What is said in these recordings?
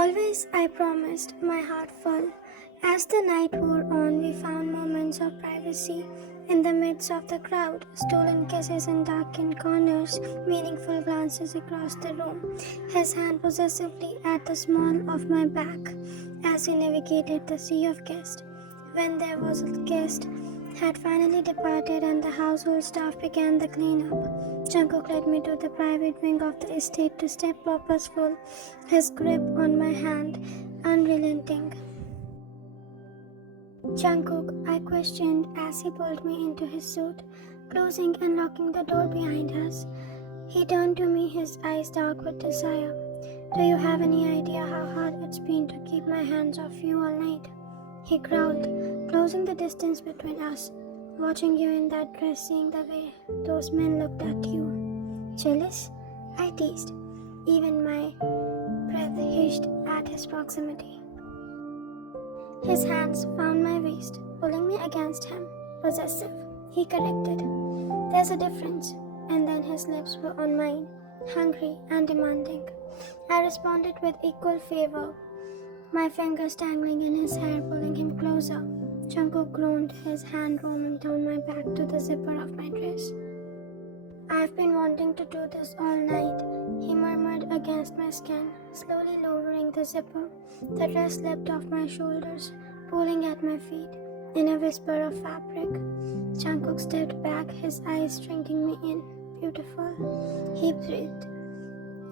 Always, I promised, my heart full. As the night wore on, we found moments of privacy in the midst of the crowd, stolen kisses in darkened corners, meaningful glances across the room, his hand possessively at the small of my back as we navigated the sea of guests. When there was a guest had finally departed and the household staff began the cleanup, Jungkook led me to the private wing of the estate to stay purposeful, his grip on my hand unrelenting. Jungkook, I questioned as he pulled me into his suit, closing and locking the door behind us. He turned to me, his eyes dark with desire. Do you have any idea how hard it's been to keep my hands off you all night? He growled, closing the distance between us. Watching you in that dress, seeing the way those men looked at you. Jealous? I teased. Even my breath hitched at his proximity. His hands found my waist, pulling me against him. Possessive, he corrected. There's a difference. And then his lips were on mine, hungry and demanding. I responded with equal fervor, my fingers tangling in his hair, pulling him closer. Jungkook groaned, his hand roaming down my back to the zipper of my dress. I've been wanting to do this all night, he murmured against my skin, slowly lowering the zipper. The dress slipped off my shoulders, pulling at my feet. In a whisper of fabric, Jungkook stepped back, his eyes drinking me in. Beautiful, he breathed.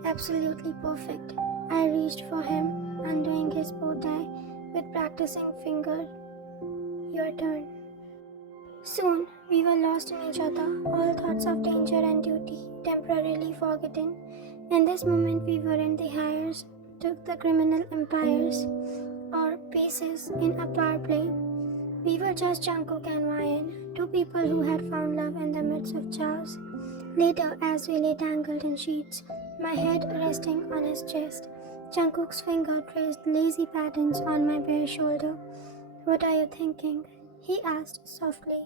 Absolutely perfect. I reached for him, undoing his bow tie with practicing finger. Your turn. Soon, we were lost in each other, all thoughts of danger and duty temporarily forgotten. In this moment, we weren't the hires, took the criminal empires, or pieces in a power play. We were just Jungkook and Ryan, two people who had found love in the midst of chaos. Later, as we lay tangled in sheets, my head resting on his chest, Jungkook's finger traced lazy patterns on my bare shoulder. What are you thinking? He asked softly.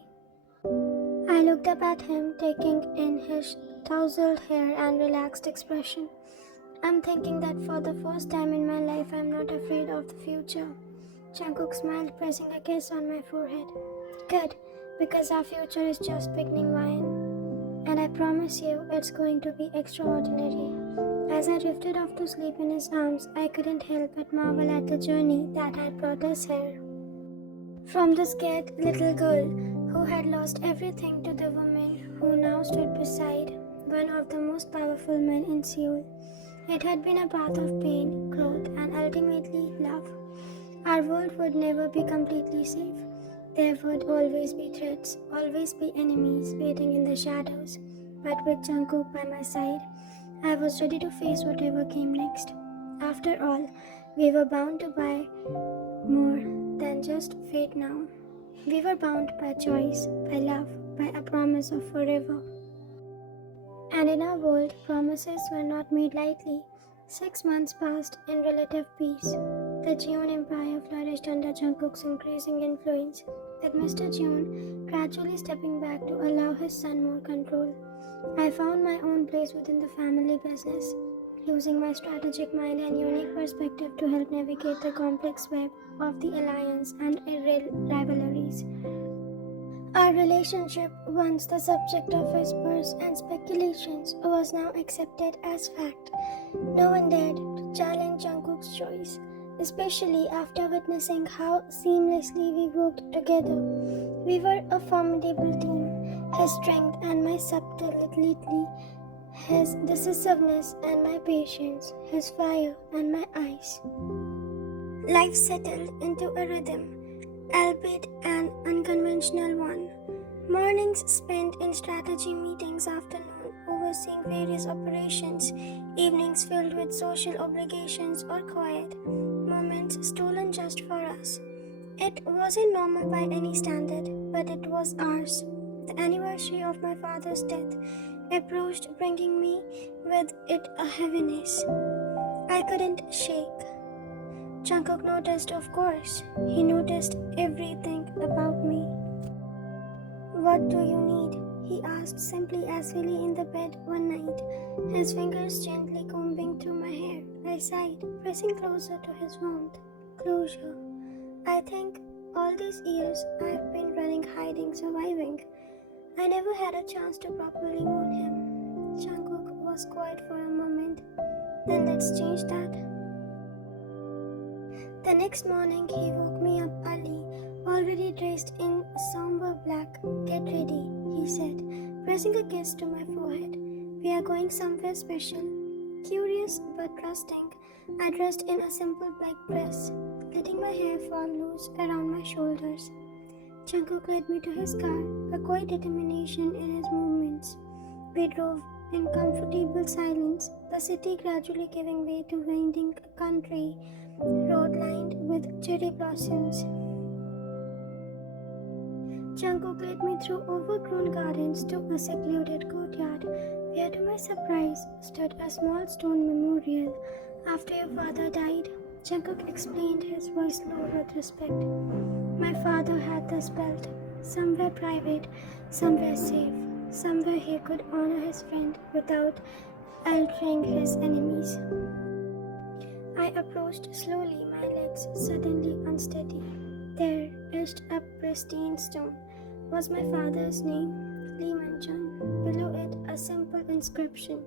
I looked up at him, taking in his tousled hair and relaxed expression. I'm thinking that for the first time in my life, I'm not afraid of the future. Jungkook smiled, pressing a kiss on my forehead. Good, because our future is just beginning, Ryan. And I promise you, it's going to be extraordinary. As I drifted off to sleep in his arms, I couldn't help but marvel at the journey that had brought us here. From the scared little girl who had lost everything to the woman who now stood beside one of the most powerful men in Seoul. It had been a path of pain, growth, and ultimately love. Our world would never be completely safe. There would always be threats, always be enemies waiting in the shadows. But with Jungkook by my side, I was ready to face whatever came next. After all, we were bound to by more than just fate now. We were bound by choice, by love, by a promise of forever. And in our world, promises were not made lightly. 6 months passed in relative peace. The Jeon Empire flourished under Jungkook's increasing influence, with Mr. Jeon gradually stepping back to allow his son more control. I found my own place within the family business, using my strategic mind and unique perspective to help navigate the complex web of the alliance and rivalries. Our relationship, once the subject of whispers and speculations, was now accepted as fact. No one dared to challenge Jungkook's choice, especially after witnessing how seamlessly we worked together. We were a formidable team, his strength and my subtlety, his decisiveness and my patience, his fire and my ice. Life settled into a rhythm, albeit an unconventional one. Mornings spent in strategy meetings, afternoon overseeing various operations, evenings filled with social obligations or quiet moments stolen just for us. It wasn't normal by any standard, but it was ours. The anniversary of my father's death approached, bringing me with it a heaviness I couldn't shake. Jungkook noticed, of course. He noticed everything about me. What do you need? He asked simply as we lay in the bed one night, his fingers gently combing through my hair. I sighed, pressing closer to his warmth. Closure. I think all these years I've been running, hiding, surviving. I never had a chance to properly mourn him. Jungkook was quiet for a moment. Then let's change that. The next morning he woke me up early, already dressed in somber black. Get ready, he said, pressing a kiss to my forehead. We are going somewhere special. Curious but trusting, I dressed in a simple black dress, letting my hair fall loose around my shoulders. Jungkook led me to his car, a quiet determination in his movements. We drove in comfortable silence, the city gradually giving way to winding country road lined with cherry blossoms. Jungkook led me through overgrown gardens to a secluded courtyard, where to my surprise stood a small stone memorial. After your father died, Jungkook explained, his voice low with respect. My father had this built, somewhere private, somewhere safe, somewhere he could honor his friend without altering his enemies. I approached slowly, my legs suddenly unsteady. There, etched up pristine stone, was my father's name, Limanjan. Below it, a simple inscription,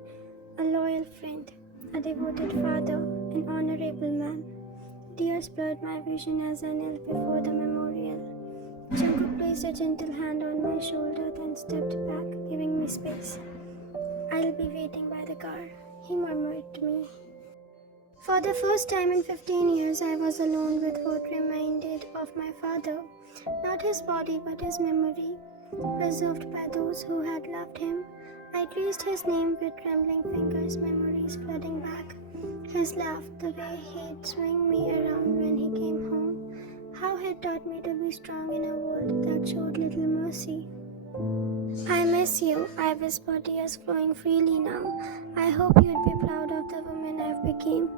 a loyal friend, a devoted father, an honorable man. Tears blurred my vision as I knelt before the memorial. Jungkook placed a gentle hand on my shoulder, then stepped back, giving me space. I'll be waiting by the car, he murmured to me. For the first time in 15 years, I was alone with what remained of my father. Not his body, but his memory, preserved by those who had loved him. I traced his name with trembling fingers, memories flooding back. His laugh, the way he'd swing me around when he came home. How he'd taught me to be strong in a world that showed little mercy. I miss you, I whispered, tears flowing freely now. I hope you'd be proud of the woman I've become,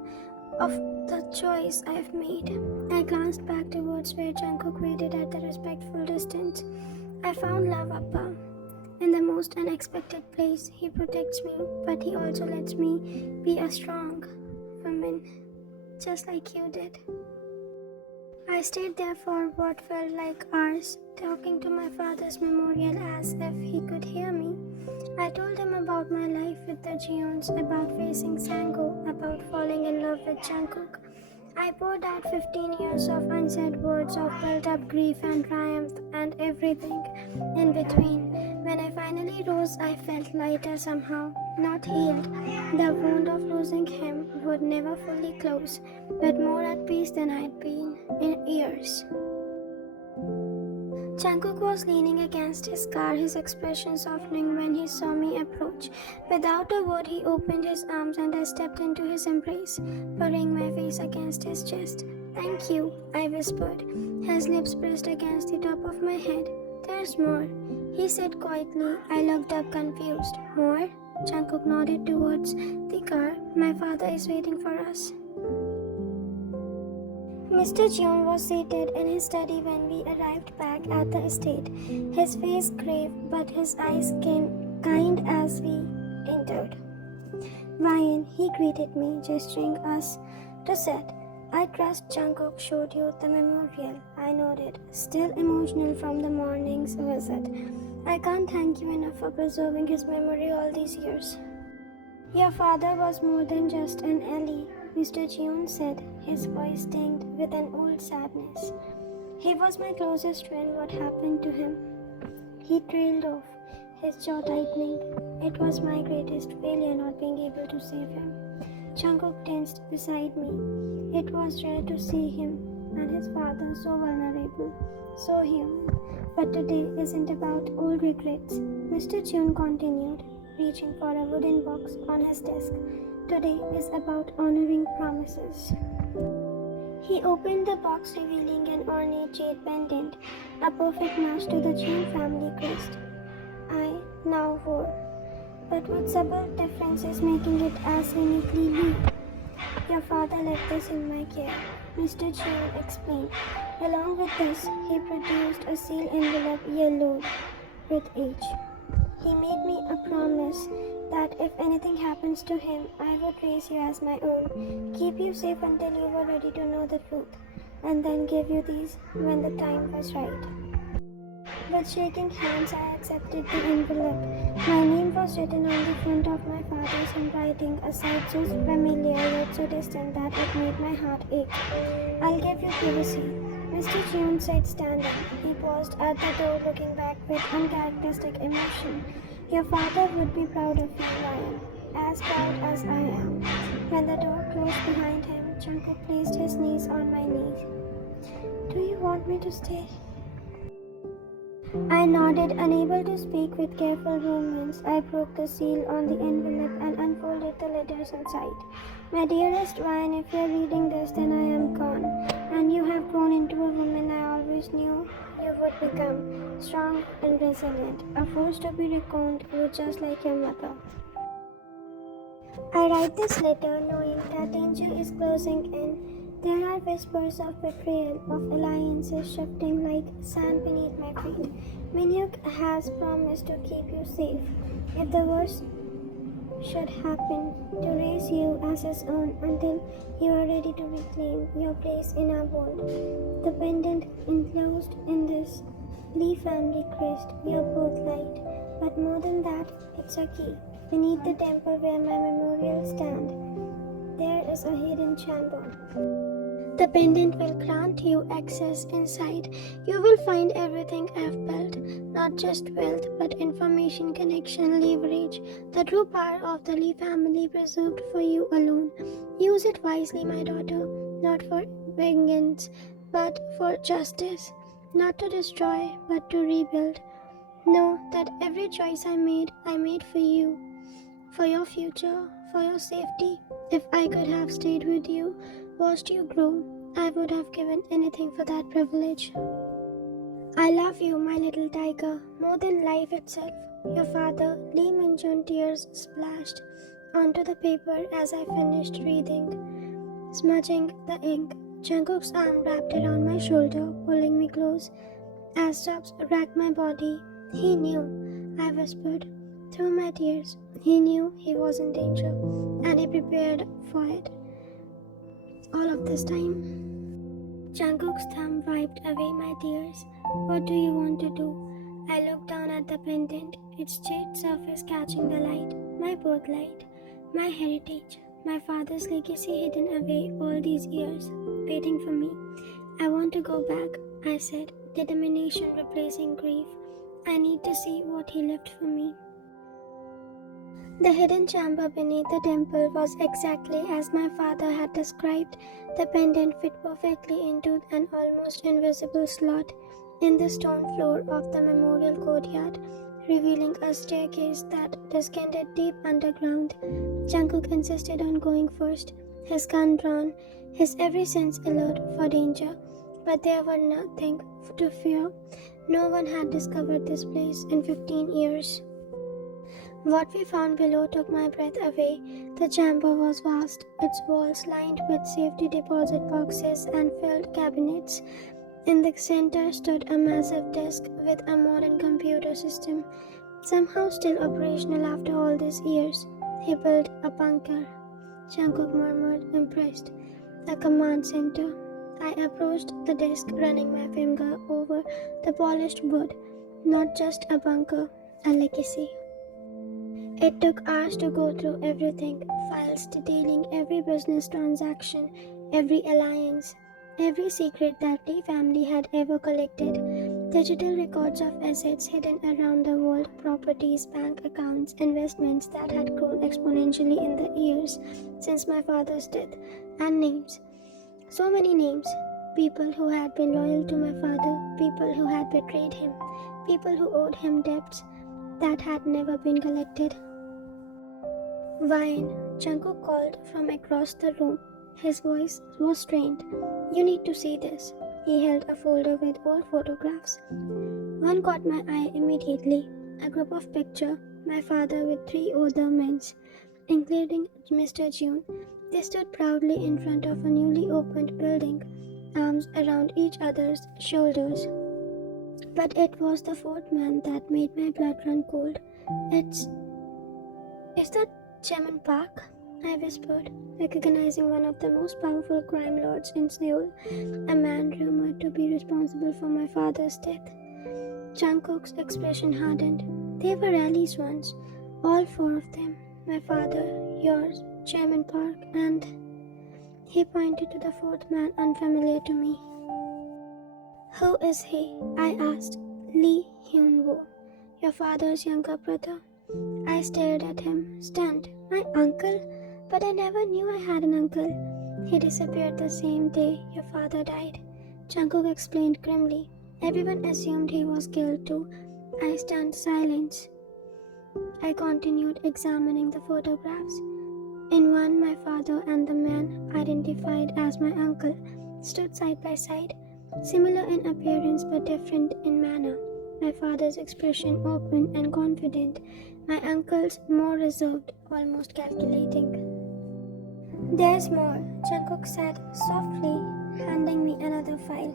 of the choice I've made. I glanced back towards where Jungkook waited at the respectful distance. I found love, Appa. In the most unexpected place, he protects me, but he also lets me be a strong woman, just like you did. I stayed there for what felt like hours, talking to my father's memorial as if he could hear me. I told him about my life with the Jeons, about facing Sango, about falling in love with Jungkook. I poured out 15 years of unsaid words of built-up grief and triumph and everything in between. When I finally rose, I felt lighter somehow, not healed. The wound of losing him would never fully close, but more at peace than I'd been in years. Jungkook was leaning against his car, his expression softening when he saw me approach. Without a word, he opened his arms and I stepped into his embrace, burying my face against his chest. Thank you, I whispered, his lips pressed against the top of my head. There's more, he said quietly. I looked up confused. More? Jungkook nodded towards the car. My father is waiting for us. Mr. Jeon was seated in his study when we arrived back at the estate. His face grave, but his eyes kind as we entered. Ryan, he greeted me, gesturing us to sit. I trust Jungkook showed you the memorial. I nodded, still emotional from the morning's visit. I can't thank you enough for preserving his memory all these years. Your father was more than just an ally, Mr. Jeon said, his voice tinged with an old sadness. He was my closest friend. What happened to him? He trailed off, his jaw tightening. It was my greatest failure not being able to save him. Jungkook tensed beside me. It was rare to see him and his father so vulnerable, so human. But today isn't about old regrets, Mr. Jeon continued, reaching for a wooden box on his desk. Today is about honoring promises. He opened the box, revealing an ornate jade pendant, a perfect match to the Jeon family crest. I now wore, but with subtle differences making it as uniquely me. Your father left this in my care, Mr. Jeon explained. Along with this, he produced a seal envelope yellowed with age. He made me a promise that if anything happens to him, I would raise you as my own, keep you safe until you were ready to know the truth, and then give you these when the time was right. With shaking hands, I accepted the envelope. My name was written on the front of my father's handwriting, a sight so familiar yet so distant that it made my heart ache. I'll give you privacy, Mr. June said, standing. He paused at the door, looking back with uncharacteristic emotion. Your father would be proud of you, Ryan, as proud as I am. When the door closed behind him, Jungkook placed his knees on my knees. Do you want me to stay? I nodded, unable to speak with careful movements. I broke the seal on the envelope and unfolded the letters inside. My dearest Ryan, if you're reading this, then I am gone. And you have grown into a woman I always knew you would become. Strong and resilient. A force to be reckoned with, just like your mother. I write this letter knowing that danger is closing in. There are whispers of betrayal, of alliances shifting like sand beneath my feet. Minyuk has promised to keep you safe. If the worst should happen, to raise you as his own until you are ready to reclaim your place in our world. The pendant enclosed in this Lee family crest, we are both light. But more than that, it's a key. Beneath the temple where my memorial stand, there is a hidden chamber. The pendant will grant you access inside. You will find everything I've built, not just wealth, but information, connection, leverage, the true power of the Lee family preserved for you alone. Use it wisely, my daughter, not for vengeance, but for justice, not to destroy, but to rebuild. Know that every choice I made for you, for your future, for your safety. If I could have stayed with you, watched you grow, I would have given anything for that privilege. I love you, my little tiger, more than life itself. Your father, Lee Minjun. Tears splashed onto the paper as I finished reading, smudging the ink. Jungkook's arm wrapped around my shoulder, pulling me close. As sobs racked my body, he knew, I whispered through my tears. He knew he was in danger, and he prepared for it. All of this time. Jungkook's thumb wiped away my tears. What do you want to do? I looked down at the pendant, its jade surface catching the light. My birthright, my heritage, my father's legacy hidden away all these years, waiting for me. I want to go back, I said, determination replacing grief. I need to see what he left for me. The hidden chamber beneath the temple was exactly as my father had described. The pendant fit perfectly into an almost invisible slot in the stone floor of the memorial courtyard, revealing a staircase that descended deep underground. Jungkook insisted on going first, his gun drawn, his every sense alert for danger. But there was nothing to fear. No one had discovered this place in 15 years. What we found below took my breath away. The chamber was vast, its walls lined with safety deposit boxes and filled cabinets. In the center stood a massive desk with a modern computer system, somehow still operational after all these years. He built a bunker, Jungkook murmured, impressed. A command center. I approached the desk, running my finger over the polished wood. Not just a bunker, a legacy. It took hours to go through everything, files detailing every business transaction, every alliance, every secret that Lee family had ever collected, digital records of assets hidden around the world, properties, bank accounts, investments that had grown exponentially in the years since my father's death, and names. So many names. People who had been loyal to my father, people who had betrayed him, people who owed him debts that had never been collected. Wine, Jungkook called from across the room. His voice was strained. You need to see this. He held a folder with old photographs. One caught my eye immediately. A group of pictures, my father with 3 other men, including Mr. June. They stood proudly in front of a newly opened building, arms around each other's shoulders. But it was the 4th man that made my blood run cold. It's Is that Chairman Park? I whispered, recognizing one of the most powerful crime lords in Seoul, a man rumored to be responsible for my father's death. Jungkook's expression hardened. They were Ali's ones, all four of them. My father, yours, Chairman Park, and he pointed to the fourth man unfamiliar to me. Who is he? I asked. Lee Hyun-woo, your father's younger brother. I stared at him, stunned. My uncle? But I never knew I had an uncle. He disappeared the same day your father died. Jungkook explained grimly. Everyone assumed he was killed too. I stunned silence. I continued examining the photographs. In one, my father and the man, identified as my uncle, stood side by side, similar in appearance but different in manner. My father's expression open and confident, my uncle's more reserved, almost calculating. There's more, Jungkook said softly, handing me another file.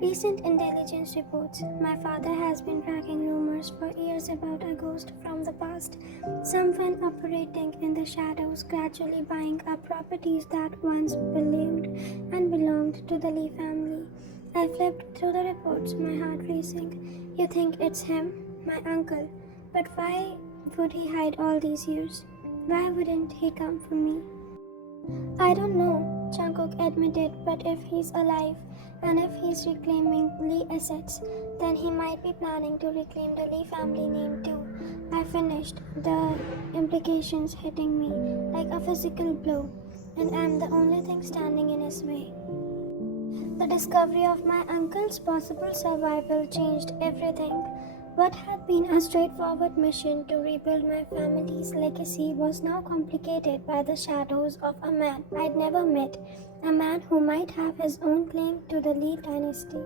Recent intelligence reports. My father has been tracking rumors for years about a ghost from the past. Someone operating in the shadows, gradually buying up properties that once believed and belonged to the Lee family. I flipped through the reports, my heart racing. You think it's him? My uncle. But why would he hide all these years? Why wouldn't he come for me? I don't know, Jungkook admitted, but if he's alive, and if he's reclaiming Lee assets, then he might be planning to reclaim the Lee family name too. I finished, the implications hitting me like a physical blow, and I'm the only thing standing in his way. The discovery of my uncle's possible survival changed everything. What had been a straightforward mission to rebuild my family's legacy was now complicated by the shadows of a man I'd never met, a man who might have his own claim to the Lee dynasty.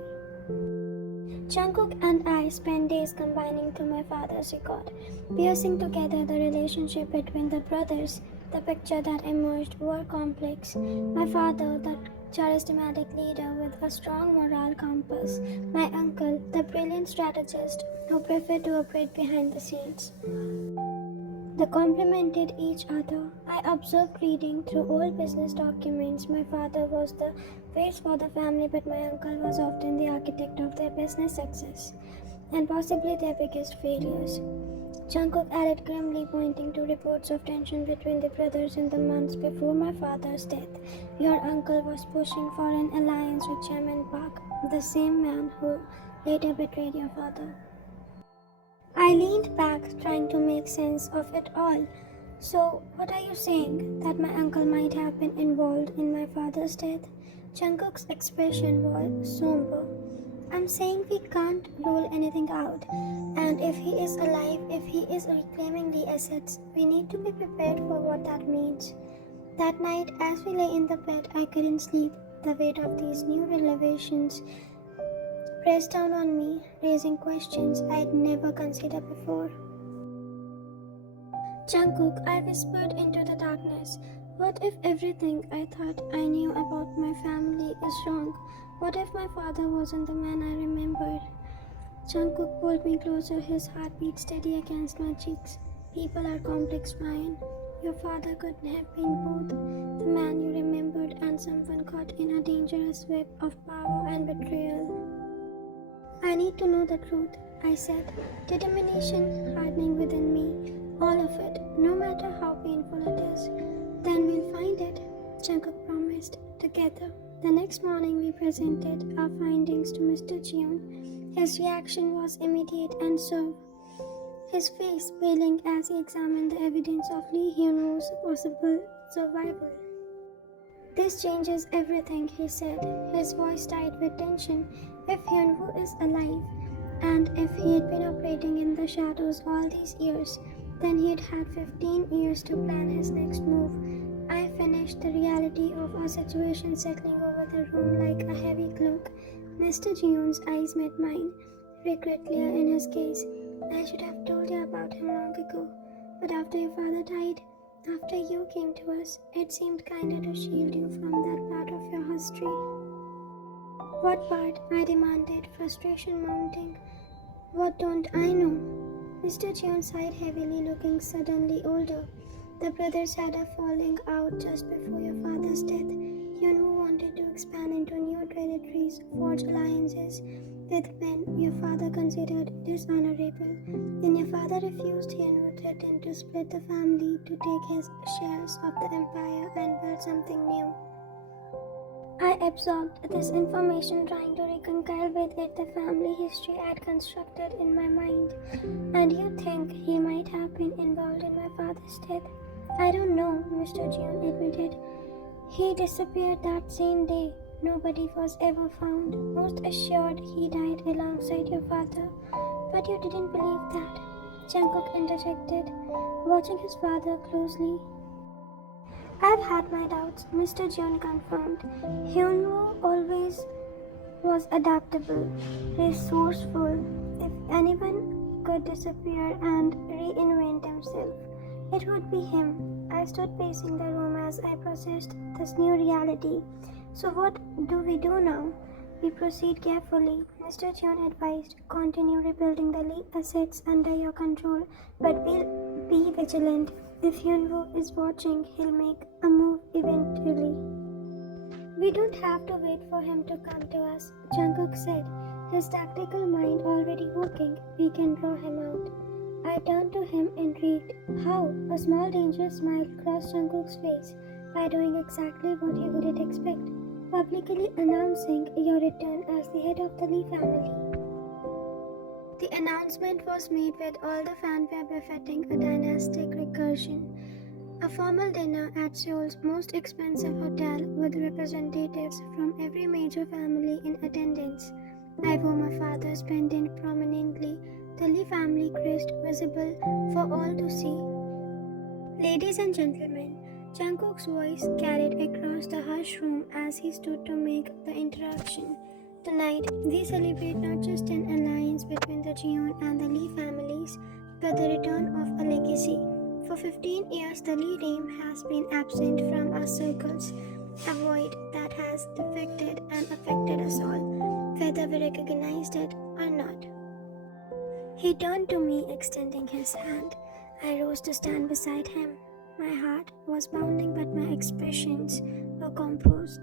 Jungkook and I spent days combining through my father's record, piecing together the relationship between the brothers. The picture that emerged were complex. My father, the charismatic leader with a strong moral compass. My uncle, the brilliant strategist who preferred to operate behind the scenes. They complemented each other. I observed reading through old business documents. My father was the face for the family, but my uncle was often the architect of their business success and possibly their biggest failures. Jungkook added grimly, pointing to reports of tension between the brothers in the months before my father's death. Your uncle was pushing for an alliance with Chairman Park, the same man who later betrayed your father. I leaned back, trying to make sense of it all. So, what are you saying? That my uncle might have been involved in my father's death? Jungkook's expression was somber. I'm saying we can't rule anything out. And if he is alive, if he is reclaiming the assets, we need to be prepared for what that means. That night, as we lay in the bed, I couldn't sleep. The weight of these new revelations pressed down on me, raising questions I'd never considered before. Jungkook, I whispered into the darkness. What if everything I thought I knew about my family is wrong? What if my father wasn't the man I remembered? Jungkook pulled me closer, his heartbeat steady against my cheeks. People are complex, Ryan. Your father could have been both the man you remembered and someone caught in a dangerous web of power and betrayal. I need to know the truth, I said, determination hardening within me. All of it, no matter how painful it is. Then we'll find it, Jungkook promised, together. The next morning we presented our findings to Mr. Jeon. His reaction was immediate and so, his face paling as he examined the evidence of Lee Hyun-woo's possible survival. This changes everything, he said, his voice tight with tension. If Hyun-woo is alive, and if he had been operating in the shadows all these years, then he'd had 15 years to plan his next move. I finished, the reality of our situation settling over the room like a heavy cloak. Mr. Jeon's eyes met mine, regret clear in his gaze. I should have told you about him long ago, but after your father died, after you came to us, it seemed kinder to shield you from that part of your history. What part? I demanded, frustration mounting. What don't I know? Mr. Cheon sighed heavily, looking suddenly older. The brothers had a falling out just before your father's death. Hyunwoo wanted to expand into new territories, forge alliances with men your father considered dishonorable. When your father refused, Hyunwoo threatened to split the family to take his shares of the empire and build something new. I absorbed this information, trying to reconcile with it the family history I had constructed in my mind. And you think he might have been involved in my father's death? I don't know, Mr. Jeon admitted. He disappeared that same day. Nobody was ever found. Most assured he died alongside your father. But you didn't believe that, Jungkook interjected, watching his father closely. I've had my doubts, Mr. Jeon confirmed. Hyunwoo always was adaptable, resourceful. If anyone could disappear and reinvent himself, it would be him. I stood pacing the room as I processed this new reality. So what do we do now? We proceed carefully, Mr. Jeon advised. Continue rebuilding the Lee assets under your control, but we'll be vigilant. If Hyunwoo is watching, he'll make a move eventually. We don't have to wait for him to come to us, Jungkook said, his tactical mind already working. We can draw him out. I turned to him intrigued. How? A small dangerous smile crossed Jungkook's face. By doing exactly what you wouldn't expect, publicly announcing your return as the head of the Lee family. The announcement was made with all the fanfare befitting a dynastic recursion. A formal dinner at Seoul's most expensive hotel with representatives from every major family in attendance. I wore my father's pendant prominently, the Lee family crest visible for all to see. Ladies and gentlemen, Jungkook's voice carried across the hushed room as he stood to make the introduction. Tonight, we celebrate not just an alliance between the Jeon and the Lee families, but the return of a legacy. For 15 years, the Lee name has been absent from our circles, a void that has affected and affected us all, whether we recognized it or not. He turned to me, extending his hand. I rose to stand beside him. My heart was pounding, but my expressions were composed.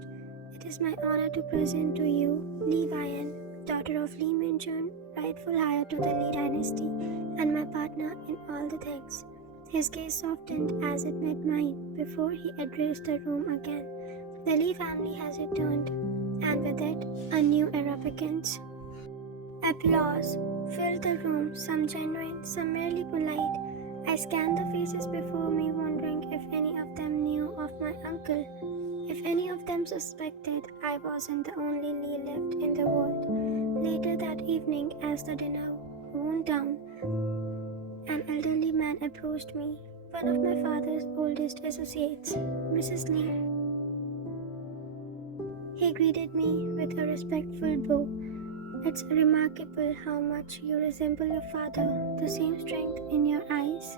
It is my honor to present to you Lee Vian, daughter of Lee Min-jun, rightful heir to the Lee dynasty, and my partner in all the things. His gaze softened as it met mine before he addressed the room again. The Lee family has returned, and with it, a new era begins. Applause filled the room, some genuine, some merely polite. I scanned the faces before me, wondering if any of them knew of my uncle, if any of them suspected I wasn't the only Lee left in the world. Later that evening, as the dinner wound down, an elderly man approached me, one of my father's oldest associates, Mrs. Lee. He greeted me with a respectful bow. It's remarkable how much you resemble your father, the same strength in your eyes.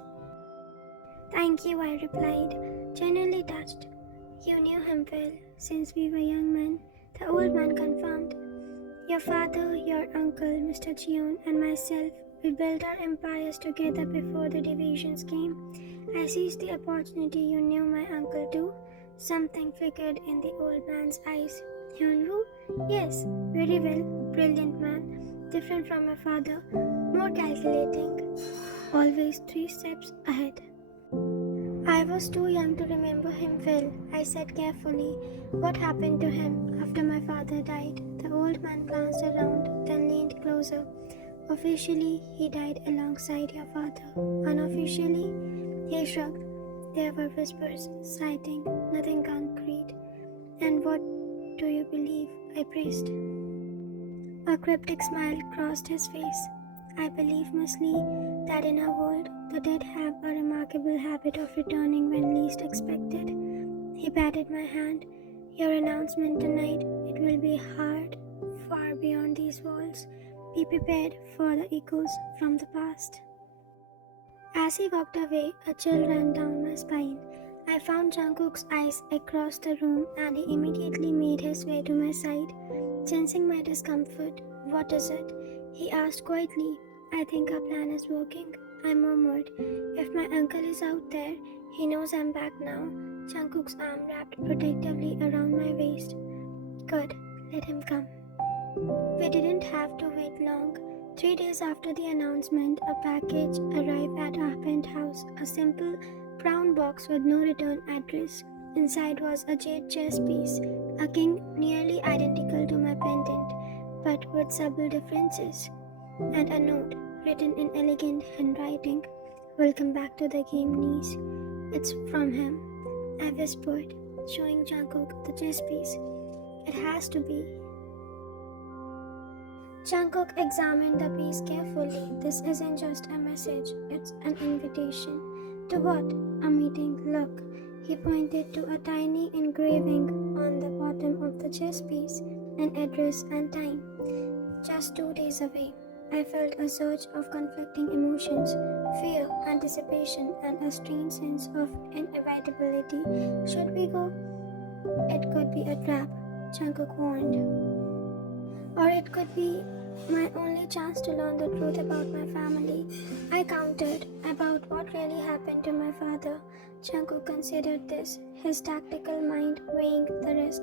Thank you, I replied, genuinely touched. You knew him well, since we were young men, the old man confirmed. Your father, your uncle, Mr. Jeon, and myself, we built our empires together before the divisions came. I seized the opportunity. You knew my uncle too? Something flickered in the old man's eyes. Hyunwoo? Yes, very well. Brilliant man. Different from my father. More calculating. Always 3 steps ahead. I was too young to remember him well, I said carefully. What happened to him after my father died? The old man glanced around, then leaned closer. Officially, he died alongside your father. Unofficially, he shrugged. There were whispers, sighting, nothing concrete. And what do you believe? I pressed. A cryptic smile crossed his face. I believe, Miss Lee, that in our world, the dead have a remarkable habit of returning when least expected. He patted my hand. Your announcement tonight, it will be heard far beyond these walls. Be prepared for the echoes from the past. As he walked away, a chill ran down my spine. I found Jungkook's eyes across the room, and he immediately made his way to my side. Sensing my discomfort, "What is it?" he asked quietly. "I think our plan is working," I murmured. If my uncle is out there, he knows I'm back now. Jungkook's arm wrapped protectively around my waist. Good, let him come. We didn't have to wait long. 3 days after the announcement, a package arrived at our penthouse, a simple brown box with no return address. Inside was a jade chess piece, a king nearly identical to my pendant, but with subtle differences, and a note written in elegant handwriting. Welcome back to the game, niece. It's from him, I whispered, showing Jungkook the chess piece. It has to be. Jungkook examined the piece carefully. This isn't just a message, it's an invitation. To what? A meeting. Look. He pointed to a tiny engraving on the bottom of the chess piece, an address and time. Just 2 days away. I felt a surge of conflicting emotions, fear, anticipation, and a strange sense of inevitability. Should we go? It could be a trap, Jungkook warned. Or it could be my only chance to learn the truth about my family. I countered about what really happened to my father. Jungkook considered this, his tactical mind weighing the risk.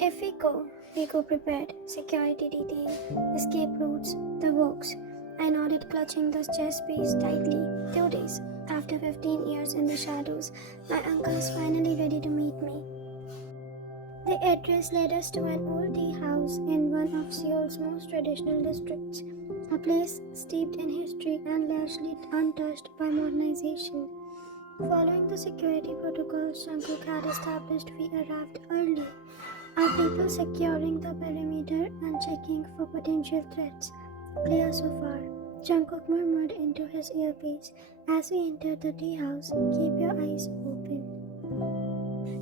If we go prepared. Security detail, escape routes, the works. I nodded, clutching the chess piece tightly. 2 days. After 15 years in the shadows, my uncle is finally ready to meet me. The address led us to an old tea house in one of Seoul's most traditional districts, a place steeped in history and largely untouched by modernization. Following the security protocols Jungkook had established, we arrived early, our people securing the perimeter and checking for potential threats. Clear so far, Jungkook murmured into his earpiece as we entered the tea house. Keep your eyes open.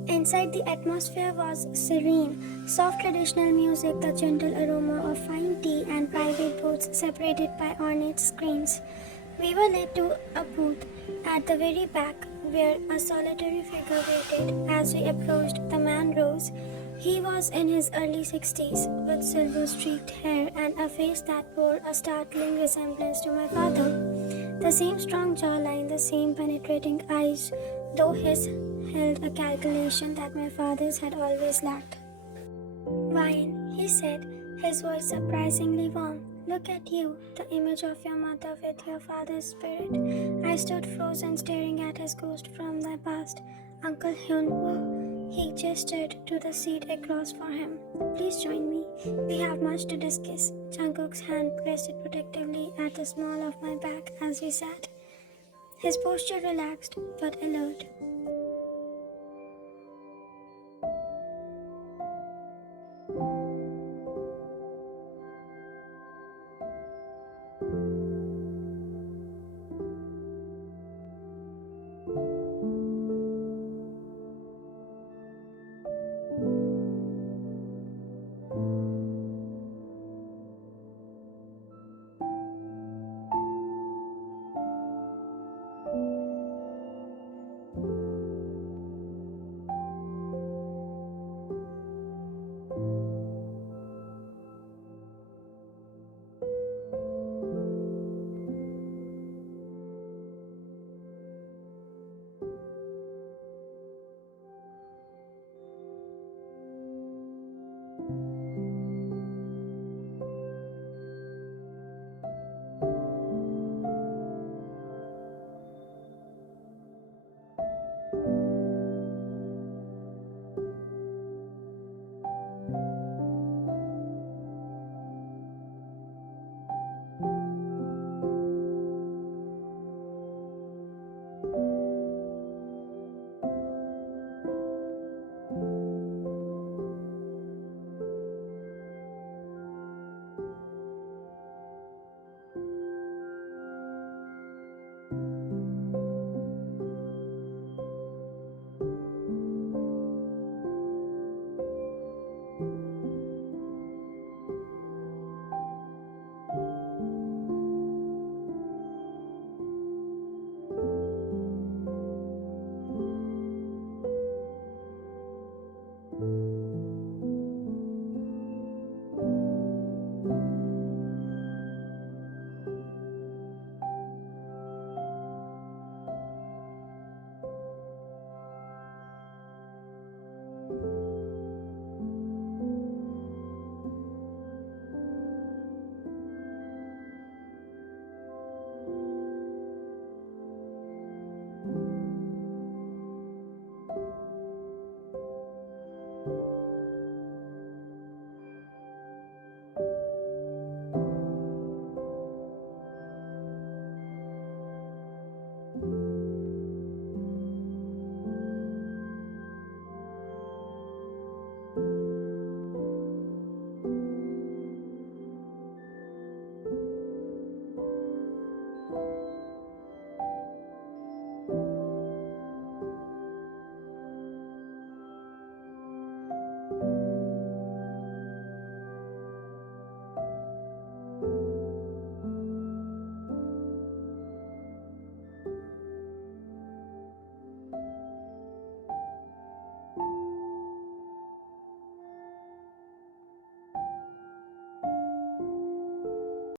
Inside, the atmosphere was serene, soft traditional music, the gentle aroma of fine tea, and private booths separated by ornate screens. We were led to a booth at the very back where a solitary figure waited. As we approached, the man rose. He was in his early 60s, with silver-streaked hair and a face that bore a startling resemblance to my father. The same strong jawline, the same penetrating eyes, though his held a calculation that my father's had always lacked. Wine, he said, his voice surprisingly warm. Look at you, the image of your mother with your father's spirit. I stood frozen, staring at his ghost from the past. Uncle Hyun, he gestured to the seat across for him. Please join me. We have much to discuss. Jungkook's hand rested protectively at the small of my back as we sat. His posture relaxed but alert.